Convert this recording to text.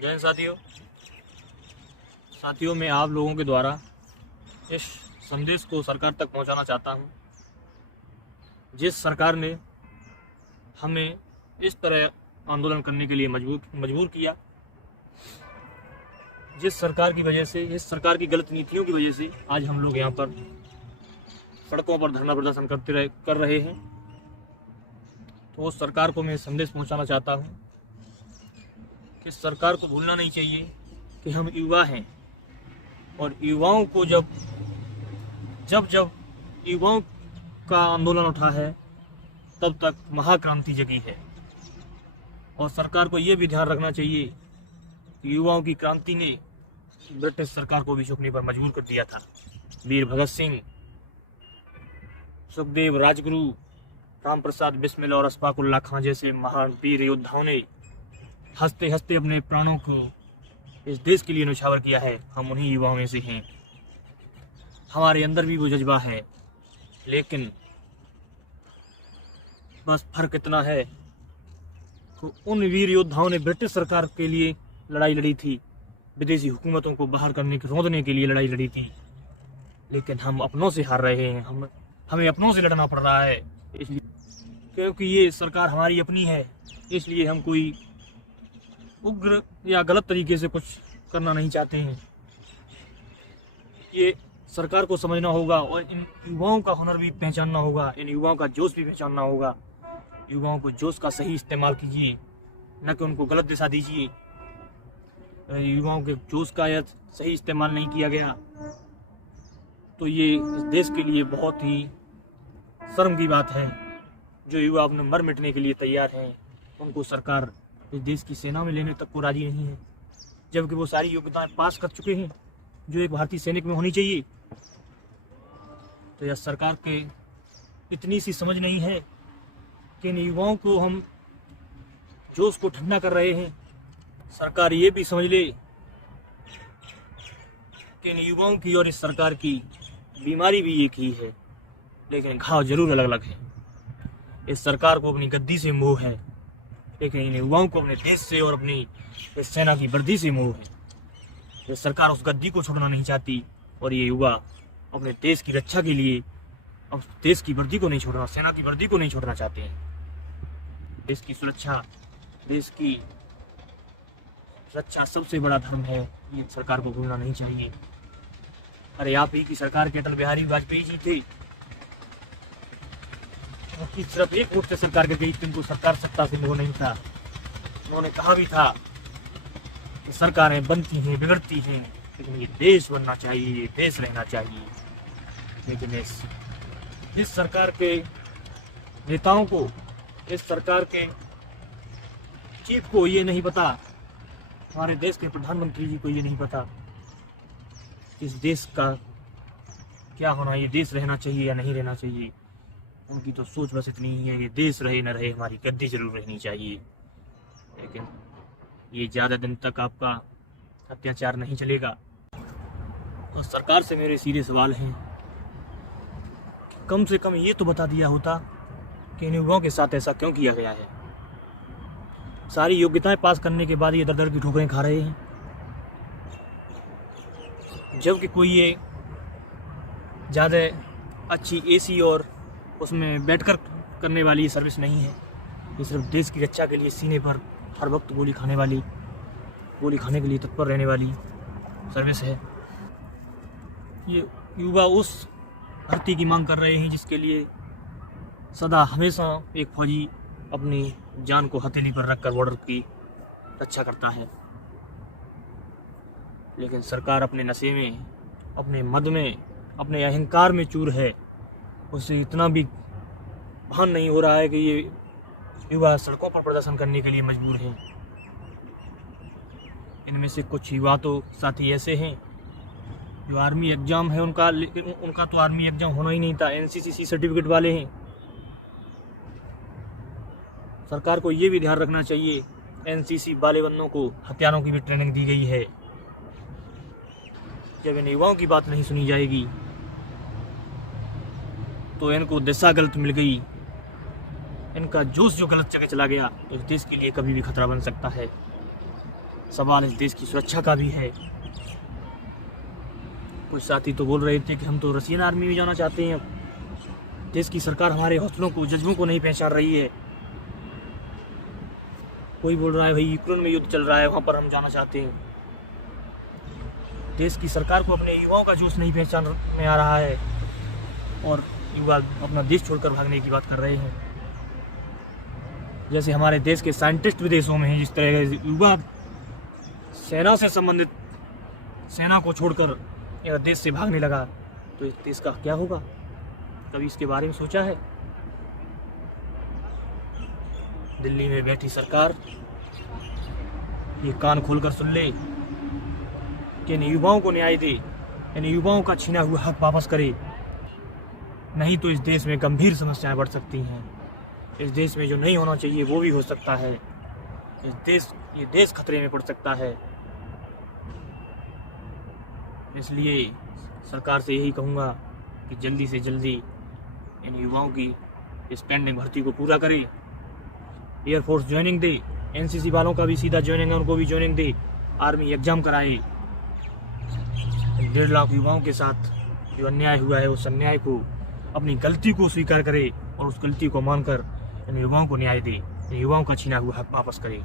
जय साथियों साथियों मैं आप लोगों के द्वारा इस संदेश को सरकार तक पहुंचाना चाहता हूं। जिस सरकार ने हमें इस तरह आंदोलन करने के लिए मजबूर किया, जिस सरकार की वजह से, इस सरकार की गलत नीतियों की वजह से आज हम लोग यहाँ पर सड़कों पर धरना प्रदर्शन कर रहे हैं, तो उस सरकार को मैं संदेश पहुंचाना चाहता हूं कि सरकार को भूलना नहीं चाहिए कि हम युवा हैं और युवाओं को जब युवाओं का आंदोलन उठा है तब तक महाक्रांति जगी है। और सरकार को ये भी ध्यान रखना चाहिए कि युवाओं की क्रांति ने ब्रिटिश सरकार को भी झुकने पर मजबूर कर दिया था। वीर भगत सिंह, सुखदेव, राजगुरु, राम प्रसाद बिस्मिल और अशफाक उल्लाह खां जैसे महान वीर योद्धाओं ने हंसते हंसते अपने प्राणों को इस देश के लिए न्यौछावर किया है। हम उन्हीं युवाओं में से हैं, हमारे अंदर भी वो जज्बा है, लेकिन बस फर्क इतना है कि उन वीर योद्धाओं ने ब्रिटिश सरकार के लिए लड़ाई लड़ी थी, विदेशी हुकूमतों को बाहर रोकने के लिए लड़ाई लड़ी थी, लेकिन हम अपनों से हार रहे हैं। हमें अपनों से लड़ना पड़ रहा है, इसलिए क्योंकि ये सरकार हमारी अपनी है, इसलिए हम कोई उग्र या गलत तरीके से कुछ करना नहीं चाहते हैं। ये सरकार को समझना होगा और इन युवाओं का हुनर भी पहचानना होगा, इन युवाओं का जोश भी पहचानना होगा। युवाओं को जोश का सही इस्तेमाल कीजिए, न कि उनको गलत दिशा दीजिए। युवाओं के जोश का यदि सही इस्तेमाल नहीं किया गया तो ये इस देश के लिए बहुत ही शर्म की बात है। जो युवा अपने मर मिटने के लिए तैयार हैं, उनको सरकार इस देश की सेना में लेने तक को राजी नहीं है, जबकि वो सारी योग्यताएं पास कर चुके हैं जो एक भारतीय सैनिक में होनी चाहिए। तो यह सरकार के इतनी सी समझ नहीं है कि इन युवाओं को हम जोश को ठंडा कर रहे हैं। सरकार ये भी समझ ले कि इन युवाओं की और इस सरकार की बीमारी भी एक ही है, लेकिन घाव जरूर अलग अलग है। इस सरकार को अपनी गद्दी से मोह है, लेकिन इन युवाओं को अपने देश से और अपनी इस सेना की वर्दी से मोह है। ये सरकार उस गद्दी को छोड़ना नहीं चाहती और ये युवा अपने देश की रक्षा के लिए अब देश की वर्दी को नहीं छोड़ना, सेना की वर्दी को नहीं छोड़ना चाहते हैं। देश की सुरक्षा, देश की रक्षा सबसे बड़ा धर्म है, ये सरकार को भूलना नहीं चाहिए। अरे आप ही की सरकार के अटल बिहारी वाजपेयी जी थे, उनकी सिर्फ एक वोट से सरकार कर गई, किंतु सरकार सत्ता से मोह नहीं था। उन्होंने कहा भी था कि सरकारें बनती हैं, बिगड़ती हैं, लेकिन ये देश बनना चाहिए, ये देश रहना चाहिए। लेकिन इस सरकार के नेताओं को, इस सरकार के चीफ को ये नहीं पता, हमारे देश के प्रधानमंत्री जी को ये नहीं पता इस देश का क्या होना, ये देश रहना चाहिए या नहीं रहना चाहिए। उनकी तो सोच बस इतनी ही है, ये देश रहे न रहे, हमारी गद्दी जरूर रहनी चाहिए। लेकिन ये ज़्यादा दिन तक आपका अत्याचार नहीं चलेगा। और सरकार से मेरे सीधे सवाल हैं, कम से कम ये तो बता दिया होता कि इन युवाओं के साथ ऐसा क्यों किया गया है। सारी योग्यताएं पास करने के बाद ये दर दर की ठोकरें खा रहे हैं, जबकि कोई ये ज़्यादा अच्छी एसी और उसमें बैठकर करने वाली सर्विस नहीं है। ये सिर्फ देश की रक्षा के लिए सीने पर हर वक्त गोली खाने के लिए तत्पर रहने वाली सर्विस है। ये युवा उस भर्ती की मांग कर रहे हैं जिसके लिए सदा हमेशा एक फौजी अपनी जान को हथेली पर रखकर बॉर्डर की रक्षा करता है। लेकिन सरकार अपने नशे में, अपने मद में, अपने अहंकार में चूर है। उसे इतना भी भान नहीं हो रहा है कि ये युवा सड़कों पर प्रदर्शन करने के लिए मजबूर हैं। इनमें से कुछ युवा तो साथी ऐसे हैं जो आर्मी एग्ज़ाम है उनका, लेकिन उनका तो आर्मी एग्ज़ाम होना ही नहीं था, एनसीसी सर्टिफिकेट वाले हैं। सरकार को ये भी ध्यान रखना चाहिए, एनसीसी वाले बंदों को हथियारों की भी ट्रेनिंग दी गई है। जब इन युवाओं की बात नहीं सुनी जाएगी तो इनको दिशा गलत मिल गई, इनका जोश जो गलत जगह चला गया तो इस देश के लिए कभी भी खतरा बन सकता है। सवाल इस देश की सुरक्षा का भी है। कुछ साथी तो बोल रहे थे कि हम तो रशियन आर्मी में जाना चाहते हैं। अब देश की सरकार हमारे हौसलों को, जज्बों को नहीं पहचान रही है। कोई बोल रहा है भाई यूक्रेन में युद्ध चल रहा है, वहाँ पर हम जाना चाहते हैं। देश की सरकार को अपने युवाओं का जोश नहीं पहचान में आ रहा है और युवा अपना देश छोड़कर भागने की बात कर रहे हैं। जैसे हमारे देश के साइंटिस्ट विदेशों में हैं, जिस तरह के युवा सेना से संबंधित, सेना को छोड़कर यह देश से भागने लगा, तो इस देश का क्या होगा? कभी इसके बारे में सोचा है? दिल्ली में बैठी सरकार ये कान खोलकर सुन ले कि इन युवाओं को न्याय दे, इन युवाओं का छीना हुआ हक वापस करे, नहीं तो इस देश में गंभीर समस्याएं बढ़ सकती हैं। इस देश में जो नहीं होना चाहिए वो भी हो सकता है। ये देश खतरे में पड़ सकता है। इसलिए सरकार से यही कहूँगा कि जल्दी से जल्दी इन युवाओं की इस पेंडिंग भर्ती को पूरा करे। एयरफोर्स ज्वाइनिंग दे, एनसीसी वालों का भी सीधा ज्वाइनिंग है, उनको भी ज्वाइनिंग दे, आर्मी एग्जाम कराए। 1.5 लाख युवाओं के साथ जो अन्याय हुआ है उस अन्याय को, अपनी गलती को स्वीकार करे और उस गलती को मानकर इन युवाओं को न्याय दे, इन युवाओं का छीना हुआ हक वापस करे।